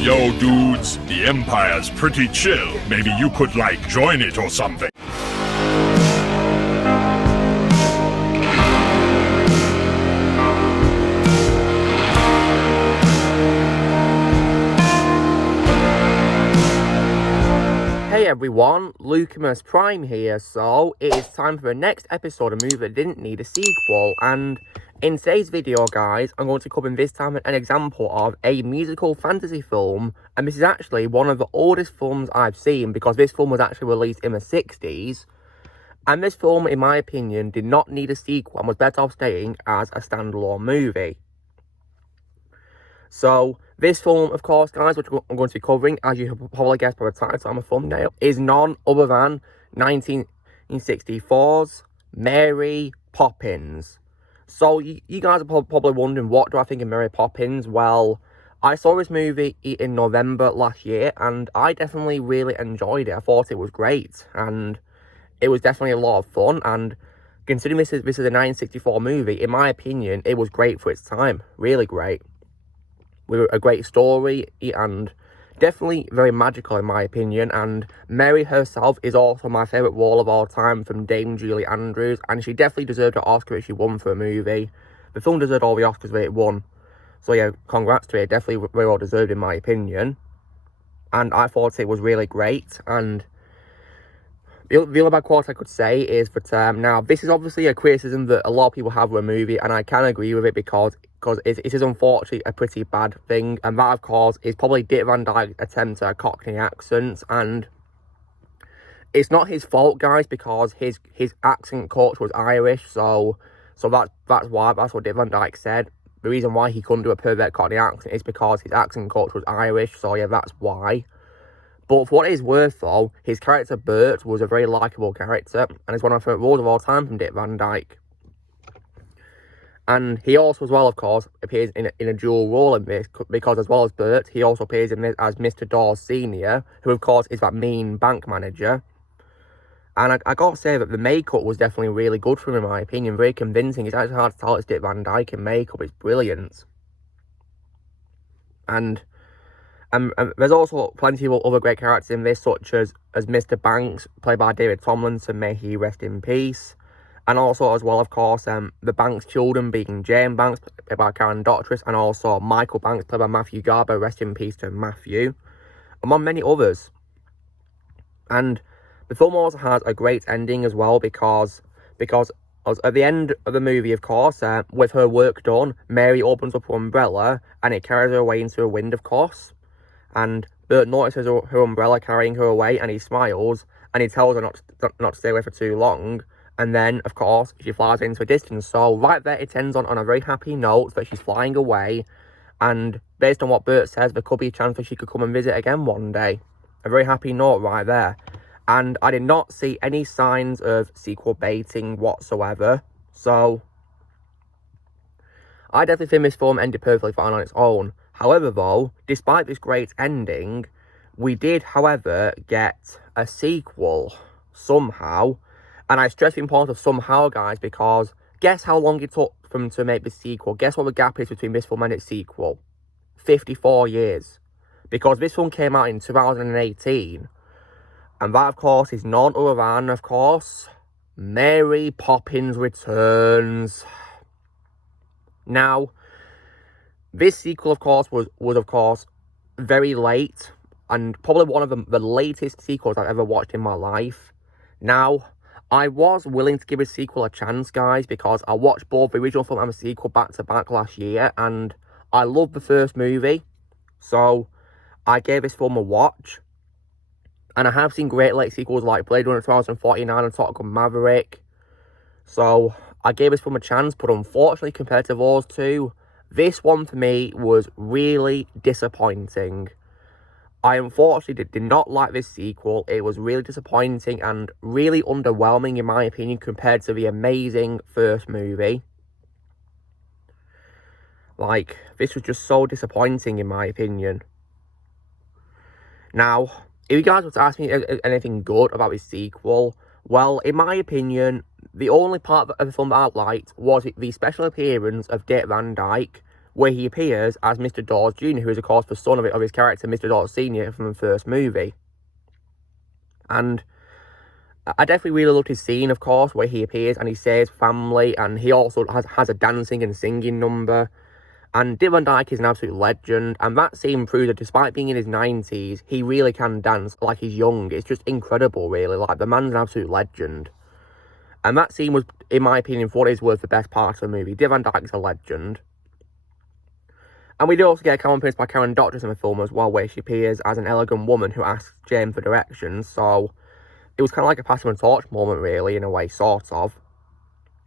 Yo, dudes, the Empire's pretty chill. Maybe you could, like, join it or something. Hey everyone, Lucamus Prime here. So, it is time for the next episode of a movie that didn't need a sequel, and in today's video, guys, I'm going to cover this time an example of a musical fantasy film, and this is actually one of the oldest films I've seen, because this film was actually released in the 60s, and this film, in my opinion, did not need a sequel and was better off staying as a standalone movie. So, this film, of course, guys, which I'm going to be covering, as you have probably guessed by the title on the thumbnail, is none other than 1964's Mary Poppins. So, you guys are probably wondering, what do I think of Mary Poppins? Well, I saw this movie in November last year, and I definitely really enjoyed it. I thought it was great, and it was definitely a lot of fun, and considering this is a 1964 movie, in my opinion, it was great for its time. Really great. With a great story, and definitely very magical in my opinion, and Mary herself is also my favourite role of all time from Dame Julie Andrews, and she definitely deserved an Oscar if she won for a movie. The film deserved all the Oscars that it won, so yeah, congrats to it, definitely very well deserved in my opinion, and I thought it was really great. And the other bad quote I could say is that, now, this is obviously a criticism that a lot of people have with a movie, and I can agree with it because it is unfortunately a pretty bad thing, and that, of course, is probably Dick Van Dyke's attempt at a Cockney accent, and it's not his fault, guys, because his accent coach was Irish, so that's what Dick Van Dyke said. The reason why he couldn't do a perfect Cockney accent is because his accent coach was Irish, so yeah, that's why. But for what it is worth, though, his character Bert was a very likeable character, and is one of my favourite roles of all time from Dick Van Dyke. And he also, as well, of course, appears in a dual role in this, because as well as Bert, he also appears in this as Mr. Dawes Sr., who, of course, is that mean bank manager. And I gotta say that the makeup was definitely really good for him, in my opinion, very convincing. It's actually hard to tell it's Dick Van Dyke in makeup, it's brilliant. And there's also plenty of other great characters in this, such as Mr. Banks, played by David Tomlinson, may he rest in peace. And also, as well, of course, the Banks children, being Jane Banks, played by Karen Doctress, and also Michael Banks, played by Matthew Garber, rest in peace to Matthew, among many others. And the film also has a great ending as well, because at the end of the movie, of course, with her work done, Mary opens up her umbrella, and it carries her away into a wind, of course. And Bert notices her umbrella carrying her away, and he smiles, and he tells her not to stay away for too long. And then, of course, she flies into a distance. So right there, it ends on a very happy note that she's flying away. And based on what Bert says, there could be a chance that she could come and visit again one day. A very happy note right there. And I did not see any signs of sequel baiting whatsoever. So I definitely think this film ended perfectly fine on its own. However, though, despite this great ending, we did, however, get a sequel somehow. And I stress the importance of somehow, guys, because guess how long it took for them to make the sequel? Guess what the gap is between this film and its sequel? 54 years. Because this film came out in 2018. And that, of course, is none other than, of course, Mary Poppins Returns. Now, this sequel, of course, was of course, very late, and probably one of the latest sequels I've ever watched in my life. Now, I was willing to give a sequel a chance, guys, because I watched both the original film and the sequel back-to-back last year, and I loved the first movie, so I gave this film a watch. And I have seen great late sequels like Blade Runner 2049 and Top Gun Maverick, so I gave this film a chance, but unfortunately, compared to those two, this one for me was really disappointing. I unfortunately did not like this sequel. It was really disappointing and really underwhelming in my opinion compared to the amazing first movie. Like, this was just so disappointing in my opinion. Now, if you guys were to ask me anything good about this sequel, well, in my opinion, the only part of the film that I liked was the special appearance of Dick Van Dyke, where he appears as Mr. Dawes Jr., who is, of course, the son of his character, Mr. Dawes Sr. from the first movie. And I definitely really loved his scene, of course, where he appears and he saves family, and he also has a dancing and singing number. And Dick Van Dyke is an absolute legend, and that scene proves that despite being in his 90s, he really can dance like he's young. It's just incredible, really. Like, the man's an absolute legend. And that scene was, in my opinion, for what it's worth, the best part of the movie. Dick Van Dyke's a legend. And we do also get a cameo appearance by Karen Doctors in the film as well, where she appears as an elegant woman who asks James for directions. So it was kind of like a passing the torch moment, really, in a way, sort of.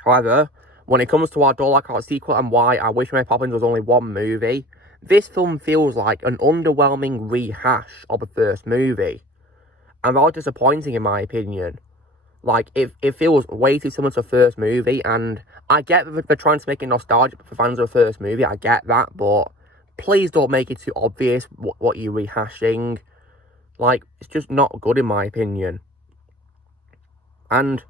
However, when it comes to our Don't Like Art sequel and why I wish Mary Poppins was only one movie, this film feels like an underwhelming rehash of the first movie. And rather disappointing, in my opinion. Like, it feels way too similar to the first movie, and I get that they're trying to make it nostalgic for fans of the first movie, I get that, but please don't make it too obvious what you're rehashing. Like, it's just not good, in my opinion. And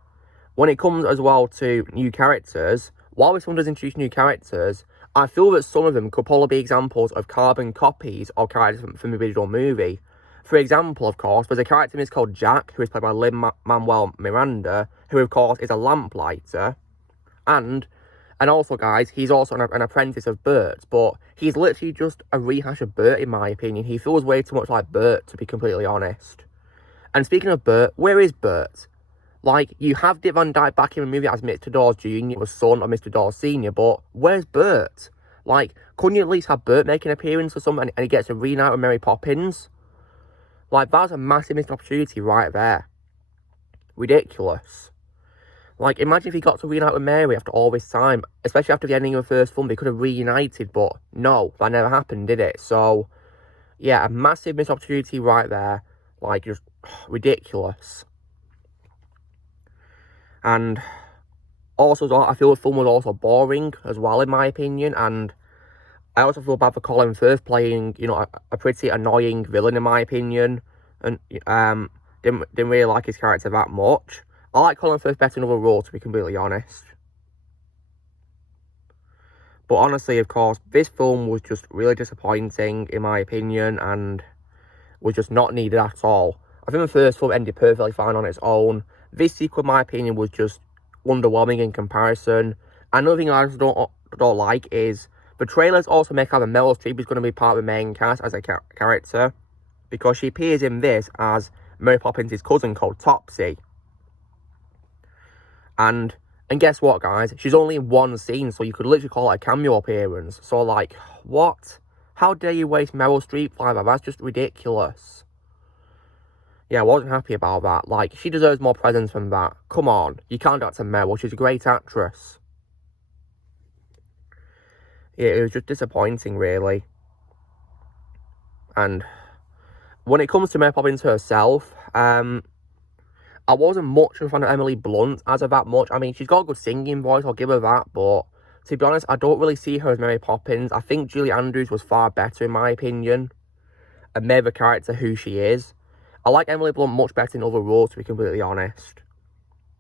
when it comes as well to new characters, while this one does introduce new characters, I feel that some of them could probably be examples of carbon copies of characters from the original movie. For example, of course, there's a character in this called Jack, who is played by Lin-Manuel Miranda, who, of course, is a lamplighter. And also, guys, he's also an apprentice of Bert, but he's literally just a rehash of Bert, in my opinion. He feels way too much like Bert, to be completely honest. And speaking of Bert, where is Bert? Like, you have Dick Van Dyke back in the movie as Mr. Dawes Jr., the son of Mr. Dawes Sr., but where's Bert? Like, couldn't you at least have Bert make an appearance or something and he gets a reunite with Mary Poppins? Like, that's a massive missed opportunity right there. Ridiculous. Like, imagine if he got to reunite with Mary after all this time, especially after the ending of the first film, they could have reunited, but no, that never happened, did it? So, yeah, a massive missed opportunity right there. Like, just ridiculous. And also, I feel the film was also boring as well, in my opinion, and I also feel bad for Colin Firth playing, you know, a pretty annoying villain, in my opinion, and didn't really like his character that much. I like Colin Firth better in other roles, to be completely honest. But honestly, of course, this film was just really disappointing, in my opinion, and was just not needed at all. I think the first film ended perfectly fine on its own. This sequel, in my opinion, was just underwhelming in comparison. Another thing I just don't like is the trailers also make out that Meryl Streep is going to be part of the main cast as a character, because she appears in this as Mary Poppins' cousin called Topsy. And guess what, guys? She's only in one scene, so you could literally call it a cameo appearance. So, like, what? How dare you waste Meryl Streep like that? That's just ridiculous. Yeah, I wasn't happy about that. Like, she deserves more presence than that. Come on. You can't do that to Meryl. She's a great actress. Yeah, it was just disappointing, really. And when it comes to Mary Poppins herself, I wasn't much of a fan of Emily Blunt as of that much. I mean, she's got a good singing voice, I'll give her that, but to be honest, I don't really see her as Mary Poppins. I think Julie Andrews was far better, in my opinion, and made the character who she is. I like Emily Blunt much better in other roles, to be completely honest.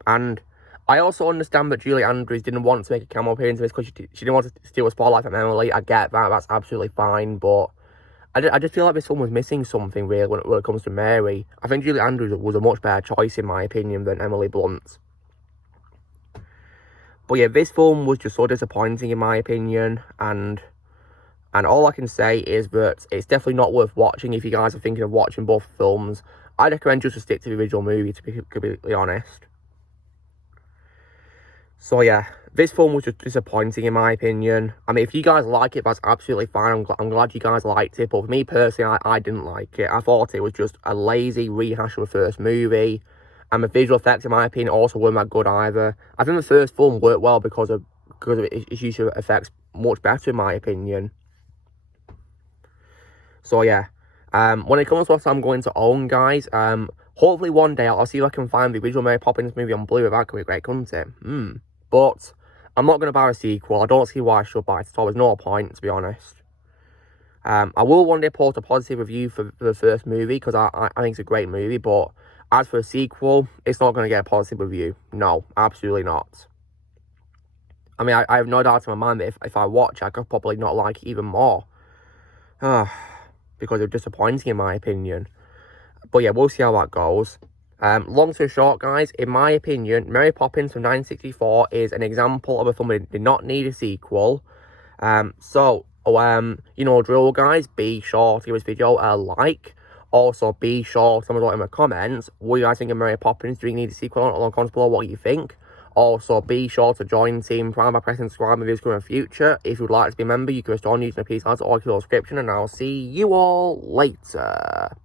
And I also understand that Julie Andrews didn't want to make a cameo appearance in this because she didn't want to steal a spotlight from Emily. I get that, that's absolutely fine, but I just feel like this film was missing something, really, when it comes to Mary. I think Julie Andrews was a much better choice, in my opinion, than Emily Blunt. But yeah, this film was just so disappointing, in my opinion, and all I can say is that it's definitely not worth watching if you guys are thinking of watching both films. I'd recommend just to stick to the original movie, to be completely honest. So yeah, this film was just disappointing, in my opinion. I mean, if you guys like it, that's absolutely fine. I'm glad you guys liked it. But for me personally, I didn't like it. I thought it was just a lazy rehash of the first movie. And the visual effects, in my opinion, also weren't that good either. I think the first film worked well because of its use of effects much better, in my opinion. So yeah, when it comes to what I'm going to own, guys, hopefully one day I'll see if I can find the original Mary Poppins movie on Blu-ray. That could be great, couldn't it? But I'm not going to buy a sequel. I don't see why I should buy it at all. There's no point, to be honest. I will one day post a positive review for the first movie, because I think it's a great movie, but as for a sequel, it's not going to get a positive review. No, absolutely not. I mean, I have no doubt in my mind that if I watch, I could probably not like it even more. Because of disappointing, in my opinion. But yeah, we'll see how that goes. Long story short, guys, in my opinion, Mary Poppins from 1964 is an example of a film that did not need a sequel. You know, drill, guys, be sure to give this video a like. Also, be sure to tell me in the comments what you guys think of Mary Poppins. Do you need a sequel or not? Comment below what you think. Also, be sure to join Team Prime by pressing subscribe and videos coming in the future. If you'd like to be a member, you can restore using a piece or a subscription, and I'll see you all later.